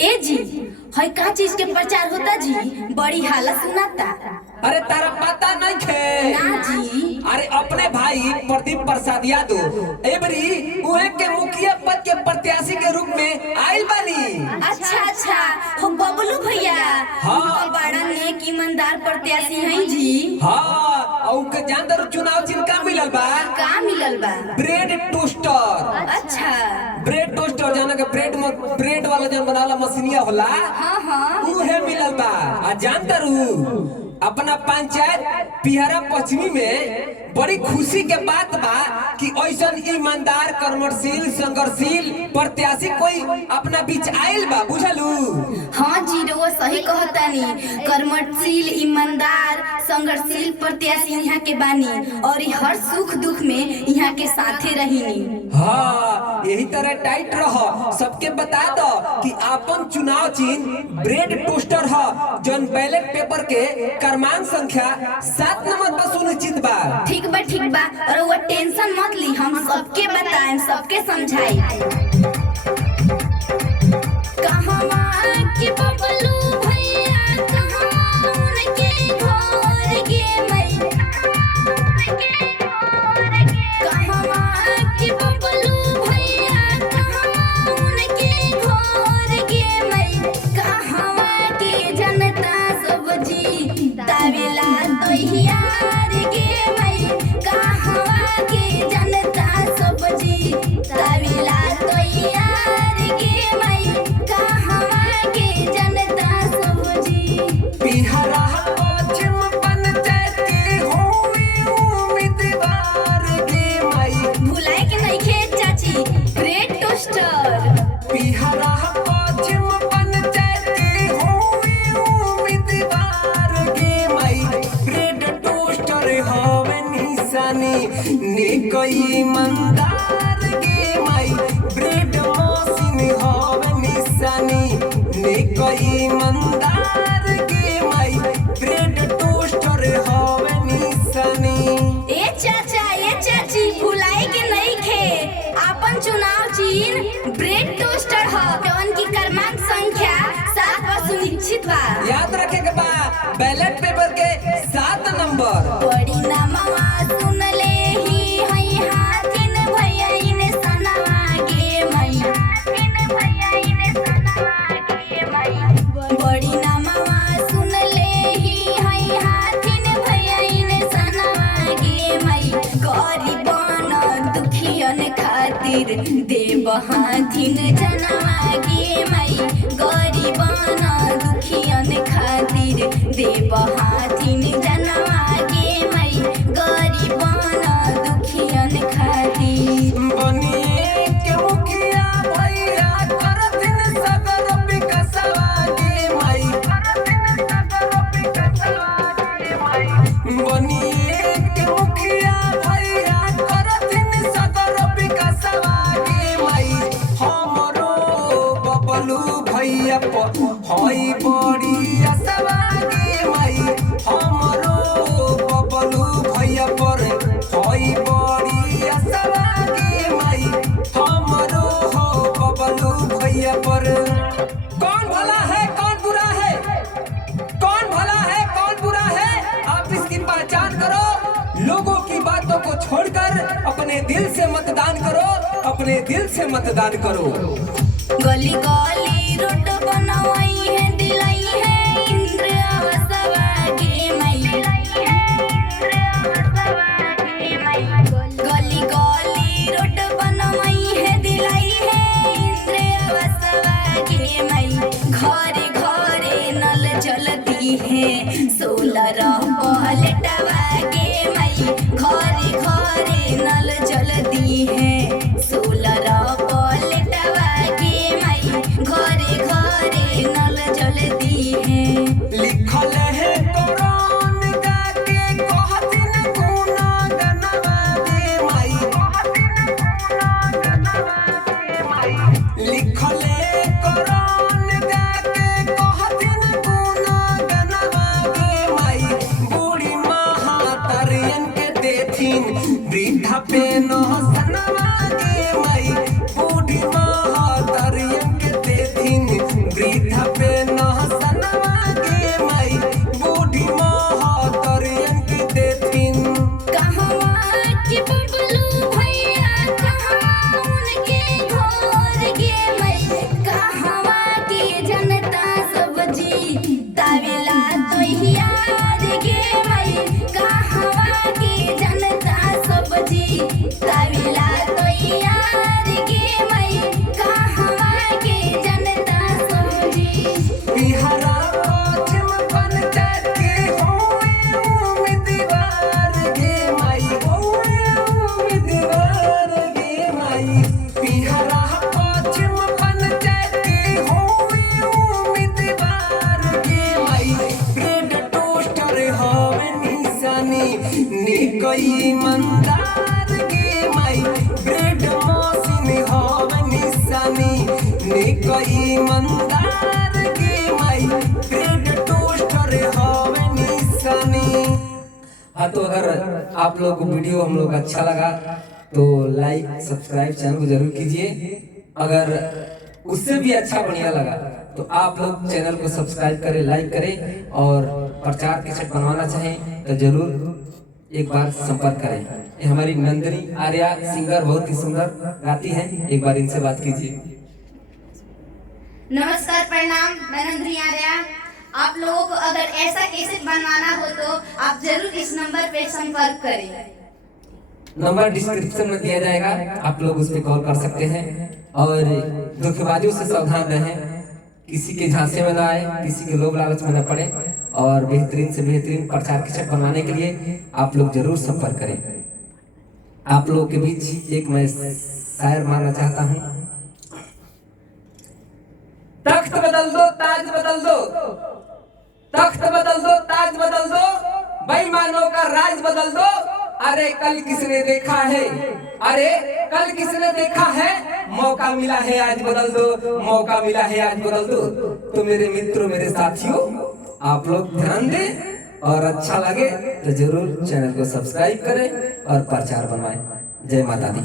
ए जी, हई का चीज के प्रचार होता जी? बड़ी हाला सुनाता। अरे तारा पता नहीं खे? ना जी। अरे अपने भाई प्रदीप प्रसाद यादव एबरी उहे के मुखिया पद के प्रत्याशी के रूप में आइल बानी। अच्छा अच्छा, हो बबलू भैया। हाँ। बड़ा नेक ईमानदार प्रत्याशी हैं जी। हाँ, और के जानदार चुनाव चिन्ह का मिलल बा? का मिलल बा? Bread toaster. अच्छा। ब्रेड टोस्टर जाना के ब्रेड वाला जन बनाला मशीनिया होला। हाँ हाँ। उहे मिलल बा। आ जानदारू अपना पंचायत पिहरा पश्चिमी में बड़ी खुशी के बात बा कि ऐसन ईमानदार कर्मशील संघर्षशील प्रत्याशी कोई अपना बीच आइल बा, बुझलू? हाँ जी, वो सही कहतानी। कर्मशील ईमानदार संघर्षशील प्रत्याशी यहाँ के बानी और हर सुख दुख में यहाँ के साथे रहीनी। हाँ, यही तरह टाइट रहो। सबके बता दो कि अपन चुनाव चिन्ह ब्रेड टोस्टर है, जौन बैलेट पेपर के क्रमांक संख्या 7 नंबर पर सुनिश्चित बा। ठीक बा और वो टेंशन मत ली, हम सबके बताएं, सबके समझाई। कहवा के बबलू भैया, कहवा उनके घर गे मई। कहवा के बबलू भैया, कहवा उनके घर गे मई। कहवा के जनता सब जी तावेला तैयार गे मई। कहवा के जनता सब जी तावेला तैयार गे मई। कहवा के जनता सब जी। पिहरा पश्चिम पंचायत के होवे उम्मीदवार गे मई। भुलाए के नहीं खे चाची, ब्रेड टोस्टर। पिहरा पश्चिम पंचायत के होवे उम्मीदवार गे मई। ब्रेड टोस्टर हवे निशानी नेक ईमानदार गे मई। ब्रेड मशीन हवे निशानी नेक ईमानदार गे मई। ब्रेड टोस्टर हवे निशानी। ए चाची, भुलाए के नहीं खे। अपन चुनाव चिन्ह ब्रेड टोस्टर ह, जौन की क्रमांक संख्या 7 पर सुनिश्चित बा। याद रखे के बा बैलेट पेपर के 7 नंबर। बड़ी नमवा सुन ले ही हई हाथिन भैया इन सनवा गे मई। बड़ी नमवा सुन ले ही हई हाथिन भैया इन सनवा गे मई। गरीबन दुखियन खातिर देव हाथिन जनवा गे मई। गरीबन दुखियन खातिर देव हाथिन जनवा गे मई। गरीबन दुखियन खातिर। बनिए के मुखिया भैया करथिन सगर विकासवा गे मई। बनिए के मुखिया भैया करथिन सगर विकासवा गे मई। हमरो बबलू भैया पर हई बड़ी आसवा गे मई। हमरो बबलू भैया पर हई बड़ी आसवा गे मई। हमरो हो बबलू भैया पर। कौन भला है कौन बुरा है? कौन भला है कौन बुरा है? आप इसकी पहचान करो। लोगों की बातों को छोड़कर अपने दिल से मतदान करो। अपने दिल से मतदान करो। गली गली रोड बनवाई है, दिलाई है इंद्र आवासवा गे मई। गली गली रोड बनवाई है, दिलाई है इंद्र आवासवा गे मई। घरे घरे नल जलती है, सोलर पलटवा गे मई। घरे घरे नल जलती है, सोलर पलटवा गे मई। घरे घरे नल जलती है। लिखल है कुरान गा के कहथिन गुना गनवा गे मई। लिखल है कुरान गा के कहथिन गुना गनवा गे मई। बूढ़ी महातरियन के देथिन वृद्धा पे न कई मंदार के माई ब्रेड मशीन हवे निशानी ने कई मंदार के माई ब्रेड टोस्टर हवे निशानी। हाँ तो अगर आप लोग को वीडियो हम लोग अच्छा लगा तो लाइक सब्सक्राइब चैनल को जरूर कीजिए। अगर उससे भी अच्छा बढ़िया लगा तो आप लोग चैनल को सब्सक्राइब करें, लाइक करें और प्रचार कैसेट बनवाना चाहें तो जरूर एक बार संपर्क करें। ये हमारी नंदिनी आर्या सिंगर बहुत ही सुंदर गाती हैं, एक बार इनसे बात कीजिए। नमस्कार, प्रणाम, मैं नंदिनी आर्या। आप लोगों को अगर ऐसा कैसेट बनवाना हो तो आप जरूर इस नंबर पे संपर्क करें। नंबर डिस्क्रिप्शन में दिया जाएगा, आप लोग उस पर कॉल कर सकते हैं। और धोखेबाजों से सावधान रहें, किसी के झांसे में ना आए, किसी के लोभ लालच में न पड़े और बेहतरीन से बेहतरीन प्रचार कैसेट बनवाने के लिए आप लोग जरूर संपर्क करें। आप लोगों के बीच एक मैं शायर मानना चाहता हूँ। तख्त बदल दो, ताज बदल दो, तख्त बदल दो, ताज बदल दो, बेईमानों का राज बदल दो। अरे कल किसने देखा है, अरे कल किसने देखा है, मौका मिला है आज बदल दो, मौका मिला है आज बदल दो। तो मेरे मित्रों, मेरे साथियों, आप लोग ध्यान दें और अच्छा लगे तो जरूर चैनल को सब्सक्राइब करें और प्रचार बनवाएं। जय माता दी।